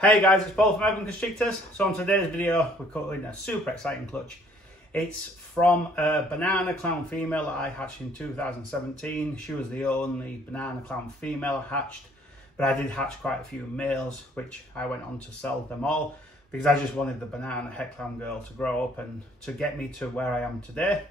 Hey guys, it's Paul from Constrictors. So on today's video, we're cutting a super exciting clutch. It's from a banana clown female that I hatched in 2017. She was the only banana clown female I hatched, but I did hatch quite a few males, which I went on to sell them all because I just wanted the banana het clown girl to grow up and to get me to where I am today.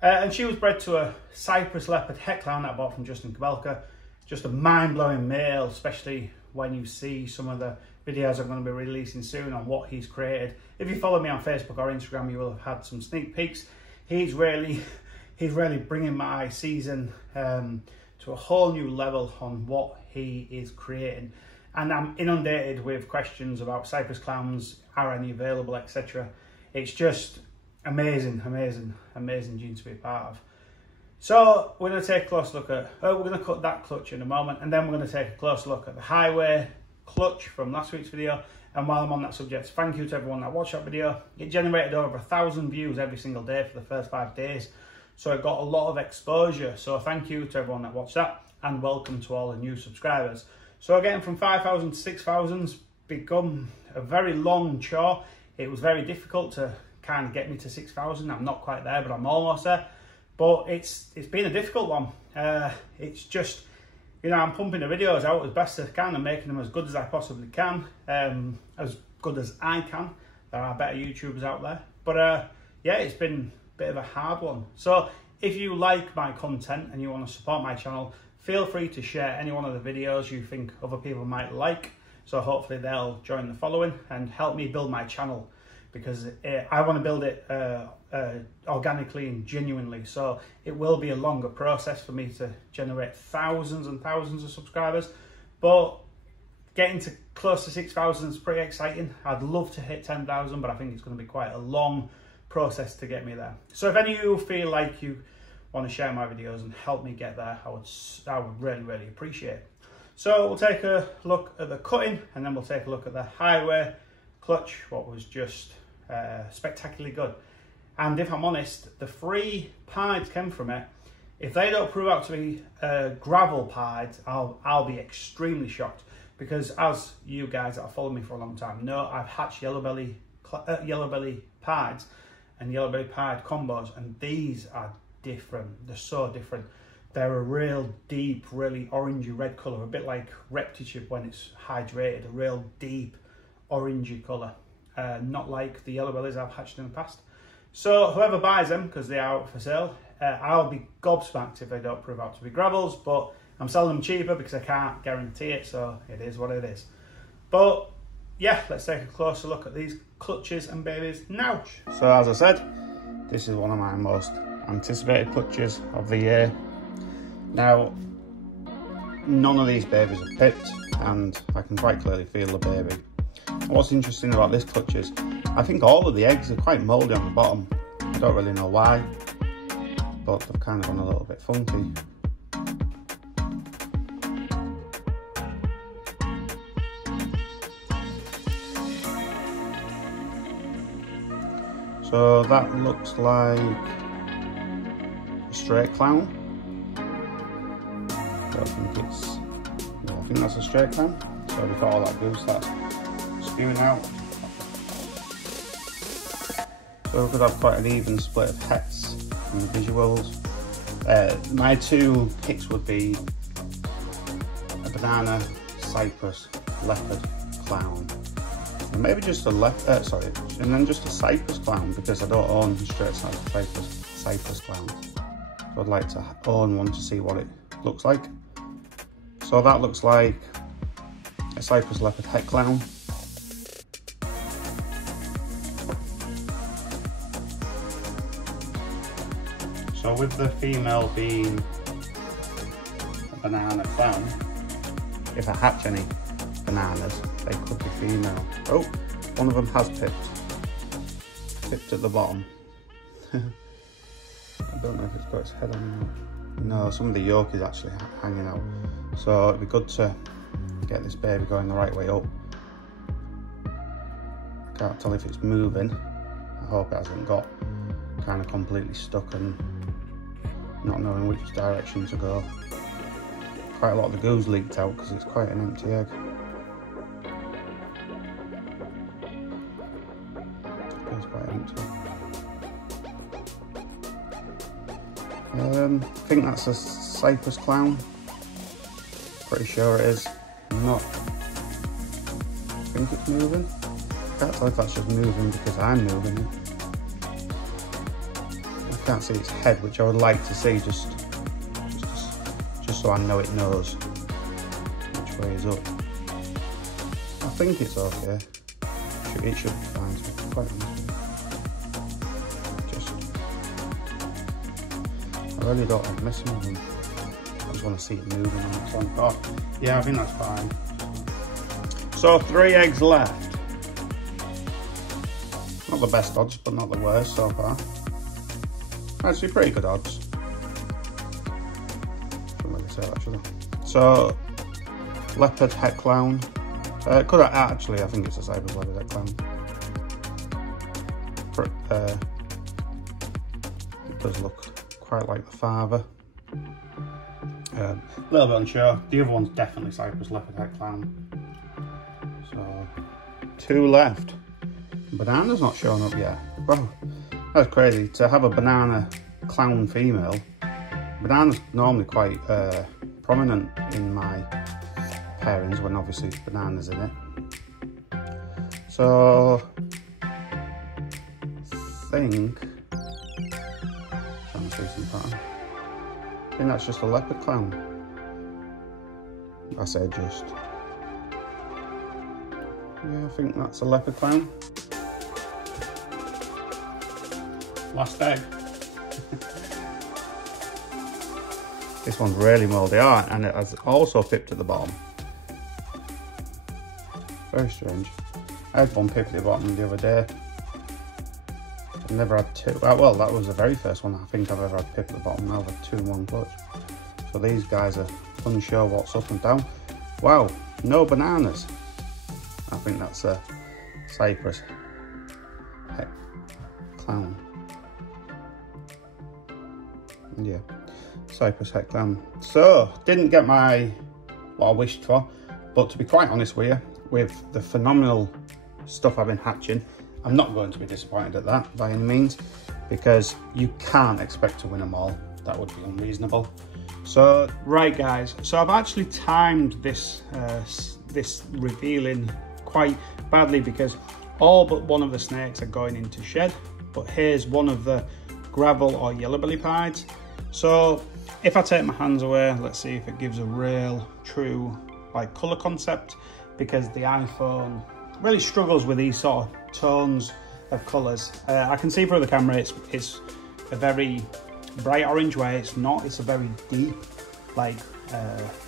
And she was bred to a Cypress leopard het clown that I bought from Justin Kabelka. Just a mind-blowing male, especially when you see some of the videos I'm going to be releasing soon on what he's created. If you follow me on Facebook or Instagram, you will have had some sneak peeks. He's really bringing my season to a whole new level on what he is creating. And I'm inundated with questions about Cypress clowns, are any available, etc. It's just amazing gene to be a part of. So we're going to take a close look at, we're going to cut that clutch in a moment, and then we're going to take a close look at the HighWay clutch from last week's video. And while I'm on that subject, thank you to everyone that watched that video. It generated over 1,000 views every single day for the first 5 days. So it got a lot of exposure. So thank you to everyone that watched that, and welcome to all the new subscribers. So again, from 5,000 to 6,000's become a very long chore. It was very difficult to kind of get me to 6,000. I'm not quite there, but I'm almost there. But it's been a difficult one. It's just, you know, I'm pumping the videos out as best as I can and making them as good as I possibly can, as good as I can. There are better YouTubers out there. But yeah, it's been a bit of a hard one. So if you like my content and you want to support my channel, feel free to share any one of the videos you think other people might like. So hopefully they'll join the following and help me build my channel, because I want to build it organically and genuinely. So it will be a longer process for me to generate thousands and thousands of subscribers, but getting to close to 6,000 is pretty exciting. I'd love to hit 10,000, but I think it's going to be quite a long process to get me there. So if any of you feel like you want to share my videos and help me get there, I would really appreciate it. So we'll take a look at the cutting, and then we'll take a look at the HighWay clutch, what was just spectacularly good. And if I'm honest, the 3 pieds came from it. If they don't prove out to be gravel pieds, I'll be extremely shocked, because as you guys that have followed me for a long time know, I've hatched yellow belly pieds and yellow belly pied combos, and these are different. They're so different. They're a real deep, really orangey red colour, a bit like ReptiChip when it's hydrated, a real deep orangey colour. Not like the yellow bellies I've hatched in the past. So whoever buys them, because they are out for sale, I'll be gobsmacked if they don't prove out to be gravels, but I'm selling them cheaper because I can't guarantee it, so it is what it is. But yeah, let's take a closer look at these clutches and babies now. So as I said, this is one of my most anticipated clutches of the year. Now, none of these babies are pipped, and I can quite clearly feel the baby. What's interesting about this clutch is I think all of the eggs are quite mouldy on the bottom. I don't really know why, but they've kind of gone a little bit funky. So that looks like a straight clown. I think that's a straight clown. So we've got all that goose that's spewing out. So we could have quite an even split of hets and the visuals. My 2 picks would be a banana, Cypress, leopard, clown, and maybe just a and then just a Cypress clown, because I don't own straight Cypress clown. So I'd like to own one to see what it looks like. So that looks like a Cypress leopard het clown. So with the female being a banana clown, if I hatch any bananas, they could be female. Oh, one of them has pipped at the bottom. I don't know if it's got its head on. No, some of the yolk is actually hanging out. So it'd be good to get this baby going the right way up. I can't tell if it's moving. I hope it hasn't got kind of completely stuck and not knowing which direction to go. Quite a lot of the goo's leaked out because it's quite an empty egg. I think that's a Cypress clown. Pretty sure it is. I think it's moving. I can't tell if that's just moving because I'm moving it. I can't see its head, which I would like to see just so I know it knows which way is up. I think it's okay. It should be fine, to be quite honest. I really don't like messing with them. I just want to see it moving on its own. Oh, yeah, I think that's fine. So 3 eggs left. Not the best odds, but not the worst so far. Actually, pretty good odds. Shouldn't really say that, should I? So, leopard het clown. Could I actually? I think it's a Cypress leopard het clown. It does look quite like the father. A little bit unsure. The other one's definitely Cypress leopard het clown. So 2 left. Banana's not showing up yet. Wow, that's crazy. To have a banana clown female. Banana's normally quite prominent in my pairings when obviously banana's in it. So I think that's just a leopard clown. I say just. Yeah, I think that's a leopard clown. Last egg. This one's really mouldy art, and it has also pipped at the bottom. Very strange. I had one pip at the bottom the other day. I've never had 2. Well, that was the very first one I think I've ever had pip at the bottom. Now I've had 2 in one clutch. So these guys are unsure what's up and down. Wow, no bananas. I think that's a Cypress het clown. Yeah, Cypress het clown. So, didn't get what I wished for, but to be quite honest with you, with the phenomenal stuff I've been hatching, I'm not going to be disappointed at that by any means, because you can't expect to win them all. That would be unreasonable. So, right guys, so I've actually timed this revealing quite badly, because all but one of the snakes are going into shed, but here's one of the gravel or yellow belly pieds. So if I take my hands away, let's see if it gives a real true like colour concept, because the iPhone really struggles with these sort of tones of colours. I can see through the camera it's a very bright orange, where it's not. It's a very deep like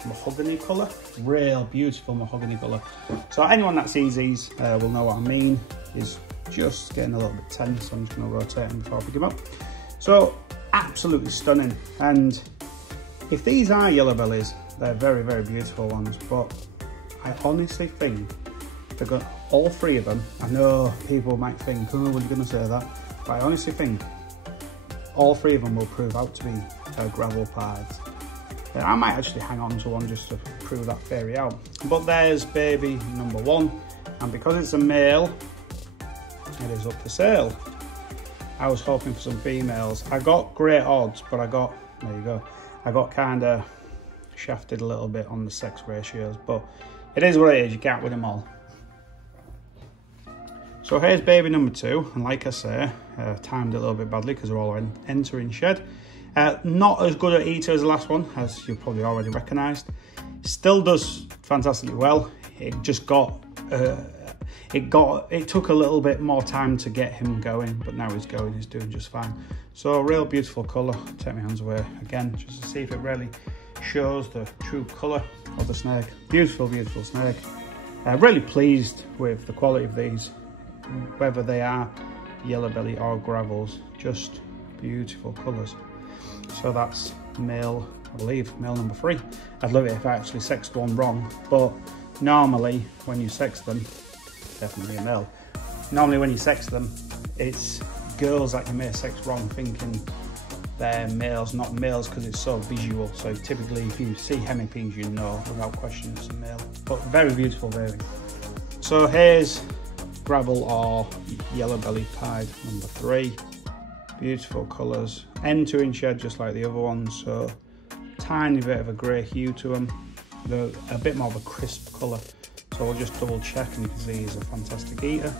mahogany colour, real beautiful mahogany colour. So anyone that sees these will know what I mean. Is just getting a little bit tense, so I'm just going to rotate them before I pick them up. So absolutely stunning, and if these are yellow bellies, they're very, very beautiful ones, but I honestly think they're going, all 3 of them. I know people might think, oh, we're going to say that, but I honestly think all 3 of them will prove out to be gravel pieds. I might actually hang on to one just to prove that theory out. But there's baby number 1, and because it's a male, it is up for sale. I was hoping for some females. I got great odds, but there you go, I got kind of shafted a little bit on the sex ratios, but it is what it is, you can't win them all. So here's baby number 2, and like I say, timed it a little bit badly because they're all entering shed. Not as good at eater as the last one, as you've probably already recognised. Still does fantastically well. It just it took a little bit more time to get him going, but now he's going, he's doing just fine. So real beautiful colour. Take my hands away again, just to see if it really shows the true colour of the snake. Beautiful, beautiful snake. Really pleased with the quality of these, whether they are yellow belly or gravels, just beautiful colours. So that's male, I believe, male number 3. I'd love it if I actually sexed one wrong, but normally when you sex them, definitely a male. Normally when you sex them, it's girls that you may sex wrong thinking they're males, not males, because it's so visual. So typically if you see hemipenes, you know without question it's a male. But very beautiful baby. So here's gravel or yellow belly pied number 3. Beautiful colours, end to in shed just like the other ones, so tiny bit of a grey hue to them, a bit more of a crisp colour. So we'll just double check, and you can see he's a fantastic eater.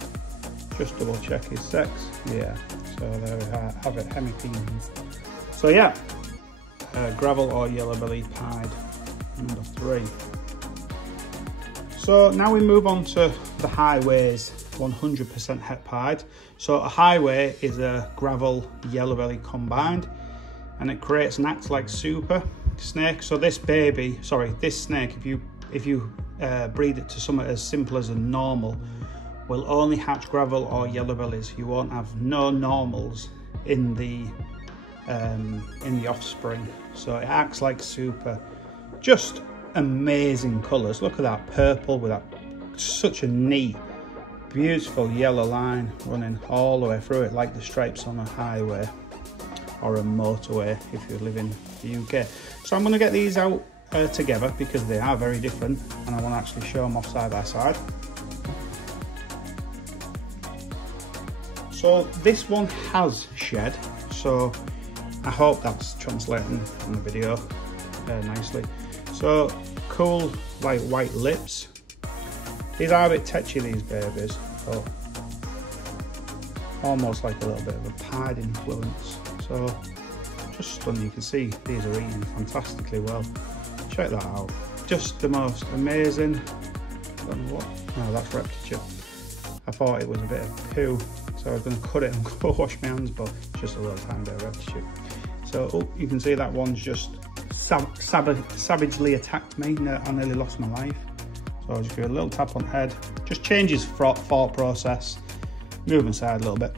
Just double check his sex, yeah, so there we have it, hemi-peen. So yeah, gravel or yellow belly pied number 3. So now we move on to the HighWay's 100% het pied. So a HighWay is a gravel yellow belly combined, and it creates and acts like super snake. So this snake, if you breed it to something as simple as a normal, will only hatch gravel or yellow bellies. You won't have no normals in the offspring. So it acts like super. Just amazing colours. Look at that purple with that such a neat, beautiful yellow line running all the way through it, like the stripes on a highway or a motorway if you live in the UK. So I'm going to get these out together because they are very different, and I want to actually show them off side by side. So this one has shed, so I hope that's translating on the video nicely. So cool like white lips. These are a bit tetchy, these babies, but almost like a little bit of a pied influence. So just stunning. You can see these are eating fantastically well. Check that out. Just the most amazing. I don't know what. No, that's ReptiChip. I thought it was a bit of poo, so I was going to cut it and go wash my hands, but it's just a little tiny bit of ReptiChip. So you can see that one's just savagely attacked me. I nearly lost my life. So I'll just give it a little tap on the head. Just changes thought process. Move them aside a little bit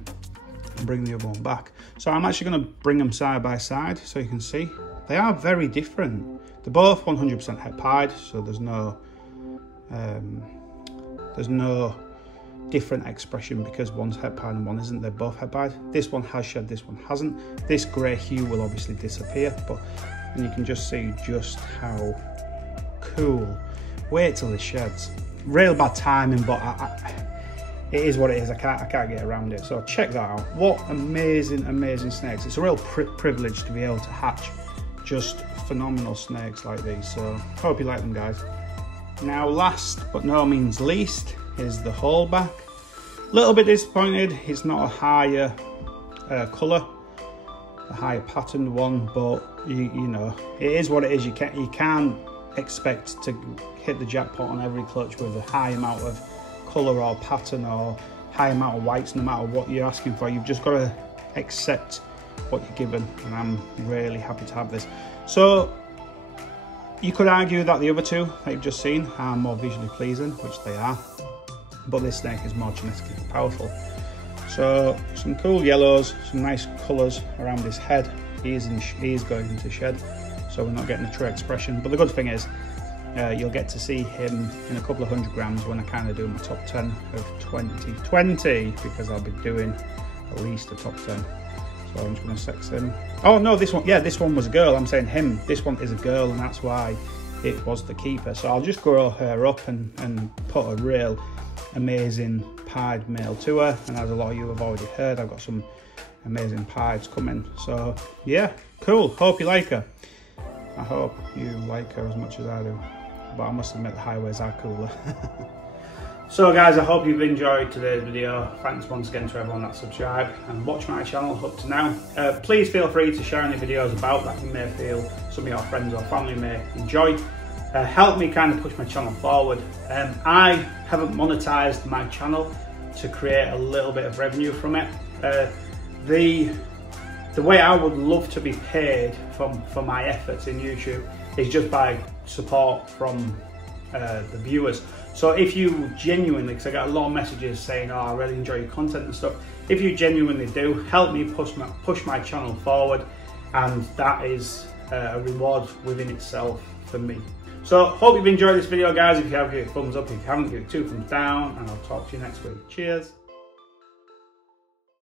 and bring the other one back. So I'm actually going to bring them side by side so you can see. They are very different. They're both 100% het pied, so there's no different expression because one's het pied and one isn't. They're both het pied. This one has shed, this one hasn't. This grey hue will obviously disappear, and you can just see just how cool. Wait till it sheds. Real bad timing, but it is what it is. I can't get around it. So check that out. What amazing snakes. It's a real privilege to be able to hatch just phenomenal snakes like these. So hope you like them, guys. Now last but no means least is the Hallback. A little bit disappointed it's not a higher colour, a higher patterned one, but you know, it is what it is. You can't expect to hit the jackpot on every clutch with a high amount of colour or pattern or high amount of whites, no matter what you're asking for. You've just got to accept what you're given, and I'm really happy to have this. So you could argue that the other two that you've just seen are more visually pleasing, which they are, but this snake is more genetically powerful. So some cool yellows, some nice colours around his head. He is going into shed, so we're not getting a true expression. But the good thing is you'll get to see him in a couple of 100 grams when I kind of do my top 10 of 2020, because I'll be doing at least a top 10. So I'm just going to sex him. Oh no, this one, yeah, this one was a girl. I'm saying him. This one is a girl, and that's why it was the keeper. So I'll just grow her up and put a real amazing pied male to her. And as a lot of you have already heard, I've got some amazing pieds coming. So yeah, cool. Hope you like her. I hope you like her as much as I do. But I must admit the HighWays are cooler. So guys, I hope you've enjoyed today's video. Thanks once again to everyone that subscribed and watched my channel up to now. Please feel free to share any videos about that you may feel some of your friends or family may enjoy. Help me kind of push my channel forward. I haven't monetized my channel to create a little bit of revenue from it. The way I would love to be paid for my efforts in YouTube is just by support from the viewers. So if you genuinely, because I got a lot of messages saying, oh, I really enjoy your content and stuff. If you genuinely do, help me push my channel forward, and that is a reward within itself for me. So hope you've enjoyed this video, guys. If you have, give it a thumbs up. If you haven't, give it 2 thumbs down, and I'll talk to you next week. Cheers.